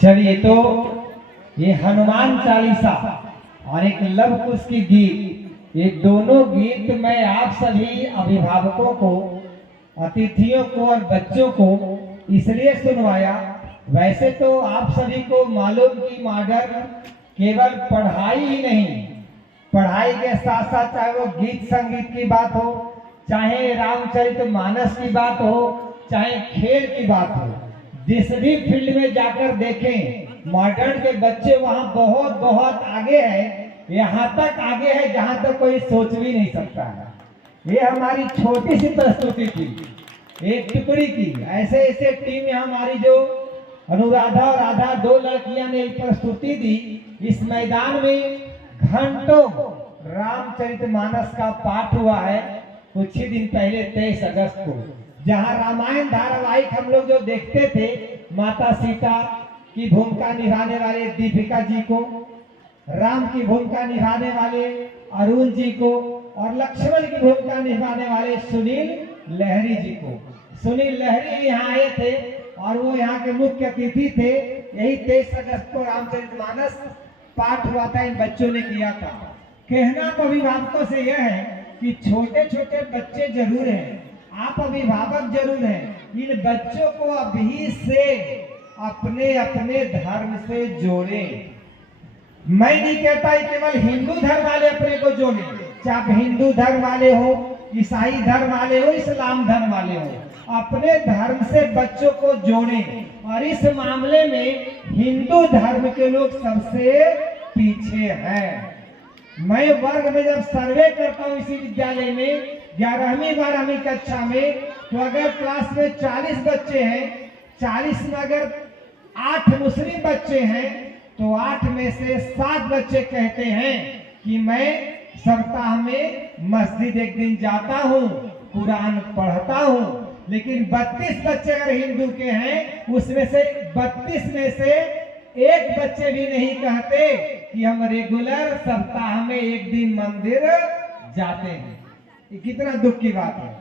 चलिए, तो ये हनुमान चालीसा और एक लव कुश की गीत, ये दोनों गीत मैं आप सभी अभिभावकों को, अतिथियों को और बच्चों को इसलिए सुनवाया। वैसे तो आप सभी को मालूम कि मॉडर्न केवल पढ़ाई ही नहीं, पढ़ाई के साथ साथ चाहे वो गीत संगीत की बात हो, चाहे रामचरितमानस की बात हो, चाहे खेल की बात हो, जिस भी फील्ड में जाकर देखें मॉडर्न के बच्चे वहां बहुत बहुत आगे है। यहाँ तक आगे है जहां तक कोई सोच भी नहीं सकता है। ये हमारी छोटी सी प्रस्तुति थी, एक टुकड़ी की। ऐसे ऐसे टीम में हमारी जो अनुराधा और राधा, दो लड़कियां ने एक प्रस्तुति दी। इस मैदान में घंटों रामचरितमानस का पाठ हुआ है। कुछ ही दिन पहले 23 अगस्त को, जहां रामायण धारावाहिक हम लोग जो देखते थे, माता सीता की भूमिका निभाने वाले दीपिका जी को, राम की भूमिका निभाने वाले अरुण जी को, और लक्ष्मण की भूमिका निभाने वाले सुनील लहरी जी को। सुनील लहरी यहाँ आए थे और वो यहाँ के मुख्य अतिथि थे। यही 23 अगस्त को रामचरितमानस पाठ हुआ था, इन बच्चों ने किया था। कहना तो अभिभावकों से यह है कि छोटे छोटे बच्चे जरूर हैं, आप अभिभावक जरूर हैं, इन बच्चों को अभी से अपने अपने धर्म से जोड़ें। मैं नहीं कहता केवल हिंदू धर्म वाले अपने को जोड़ें, चाहे आप हिंदू धर्म वाले हो, ईसाई धर्म वाले हो, इस्लाम धर्म वाले हो, अपने धर्म से बच्चों को जोड़ें। और इस मामले में हिंदू धर्म के लोग सबसे पीछे हैं। मैं वर्ग में जब सर्वे करता हूँ इसी विद्यालय में 11वीं 12वीं कक्षा में, तो अगर क्लास में 40 बच्चे हैं, 40 में अगर 8 मुस्लिम बच्चे हैं, तो 8 में से 7 बच्चे कहते हैं कि मैं सप्ताह में मस्जिद एक दिन जाता हूँ, कुरान पढ़ता हूँ। लेकिन 32 बच्चे अगर हिंदू के हैं, उसमें से 32 में से एक बच्चे भी नहीं कहते कि हम रेगुलर सप्ताह में एक दिन मंदिर जाते हैं। ये कितना दुख की बात है।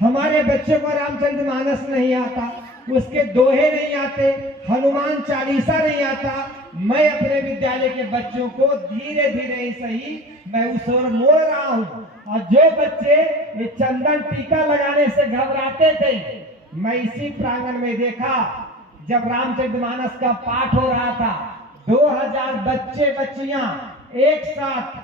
हमारे बच्चों को रामचरितमानस नहीं आता, उसके दोहे नहीं आते, हनुमान चालीसा नहीं आता। मैं अपने विद्यालय के बच्चों को धीरे धीरे ही सही मैं उस ओर मोड़ रहा हूँ। और जो बच्चे ये चंदन टीका लगाने से घबराते थे, मैं इसी प्रांगण में देखा जब रामचरितमानस का पाठ हो रहा था, 2000 बच्चे बच्चियां एक साथ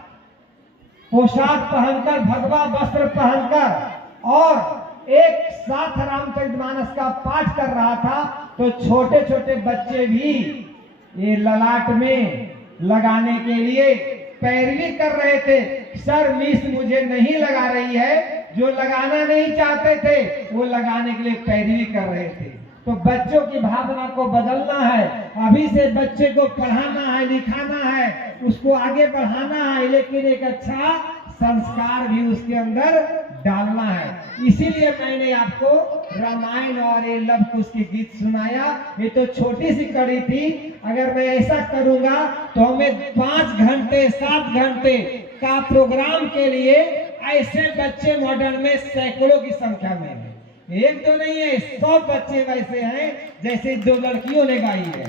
पोशाक पहनकर, भगवा वस्त्र पहनकर और एक साथ रामचरितमानस का पाठ कर रहा था। तो छोटे छोटे बच्चे भी ये ललाट में लगाने के लिए पैरवी कर रहे थे। सर मिस मुझे नहीं लगा रही है, जो लगाना नहीं चाहते थे वो लगाने के लिए पैरवी कर रहे थे। तो बच्चों की भावना को बदलना है, अभी से बच्चे को पढ़ाना है, लिखाना है, उसको आगे बढ़ाना है, लेकिन एक अच्छा संस्कार भी उसके अंदर डालना है। इसीलिए मैंने आपको रामायण और ये लव कुश की गीत सुनाया। ये तो छोटी सी कड़ी थी, अगर मैं ऐसा करूंगा तो हमें 5 घंटे 7 घंटे का प्रोग्राम के लिए ऐसे बच्चे मॉडर्न में सैकड़ों की संख्या में है। एक दो नहीं है, 100 बच्चे वैसे हैं जैसे 2 लड़कियों ने गाई है।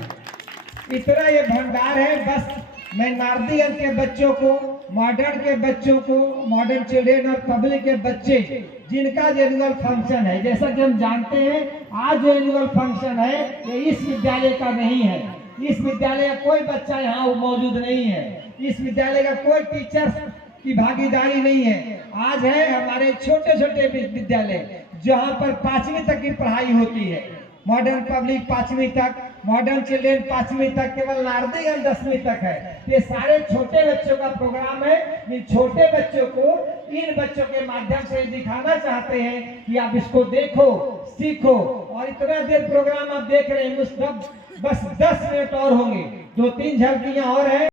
इतना ये भंडार है। बस मैं नारदीगंज के बच्चों को, मॉडर्न के बच्चों को, मॉडर्न चिल्ड्रेन और पब्लिक के बच्चे जिनका जो एनुअल फंक्शन है, जैसा कि हम जानते हैं आज जो एनुअल फंक्शन है ये इस विद्यालय का नहीं है। इस विद्यालय का कोई बच्चा यहाँ मौजूद नहीं है, इस विद्यालय का कोई टीचर की भागीदारी नहीं है। आज है हमारे छोटे छोटे विद्यालय जहाँ पर 5वीं तक की पढ़ाई होती है। मॉडर्न पब्लिक 5वीं तक, मॉडर्न चिल्ड्रेन 5वीं तक, केवल नारदीगंज 10वीं तक है। ये सारे छोटे बच्चों का प्रोग्राम है। इन छोटे बच्चों को इन बच्चों के माध्यम से दिखाना चाहते हैं कि आप इसको देखो, सीखो। और इतना देर प्रोग्राम आप देख रहे हैं, बस 10 मिनट और होंगे, 2-3 झलकियां और है।